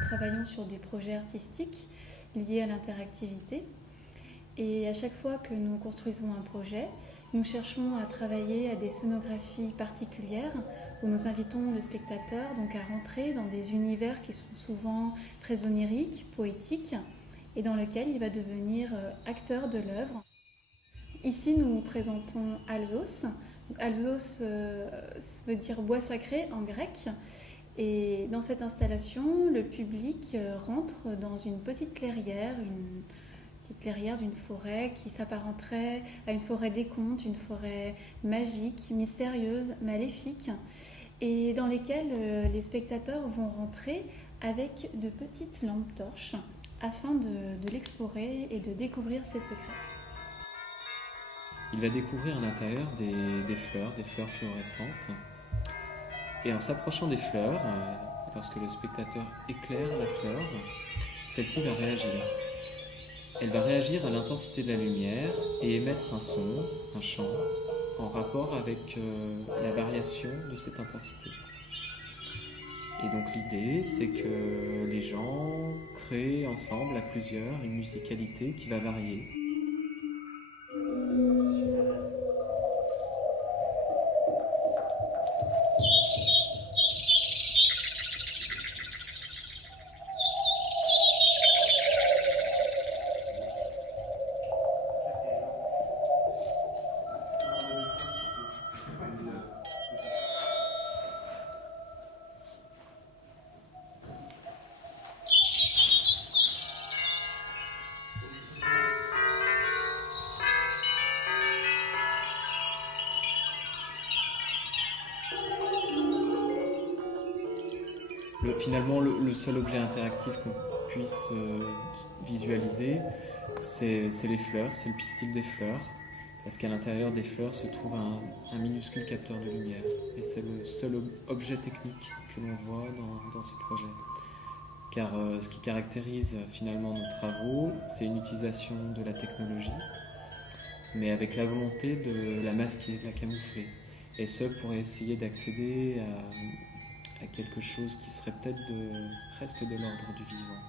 Travaillons sur des projets artistiques liés à l'interactivité. Et à chaque fois que nous construisons un projet, nous cherchons à travailler à des scénographies particulières où nous invitons le spectateur donc à rentrer dans des univers qui sont souvent très oniriques, poétiques, et dans lesquels il va devenir acteur de l'œuvre. Ici, nous présentons Alsos. Alsos veut dire bois sacré en grec. Et dans cette installation, le public rentre dans une petite clairière d'une forêt qui s'apparenterait à une forêt des contes, une forêt magique, mystérieuse, maléfique, et dans lesquelles les spectateurs vont rentrer avec de petites lampes torches afin de l'explorer et de découvrir ses secrets. Il va découvrir à l'intérieur des fleurs fluorescentes. Et en s'approchant des fleurs, lorsque le spectateur éclaire la fleur, celle-ci va réagir. Elle va réagir à l'intensité de la lumière et émettre un son, un chant, en rapport avec la variation de cette intensité. Et donc l'idée, c'est que les gens créent ensemble, à plusieurs, une musicalité qui va varier. Finalement, le seul objet interactif qu'on puisse visualiser, c'est les fleurs, c'est le pistil des fleurs, parce qu'à l'intérieur des fleurs se trouve un minuscule capteur de lumière. Et c'est le seul objet technique que l'on voit dans ce projet. Car ce qui caractérise finalement nos travaux, c'est une utilisation de la technologie, mais avec la volonté de la masquer, de la camoufler. Et ce, pour essayer d'accéder à quelque chose qui serait peut-être presque de l'ordre du vivant.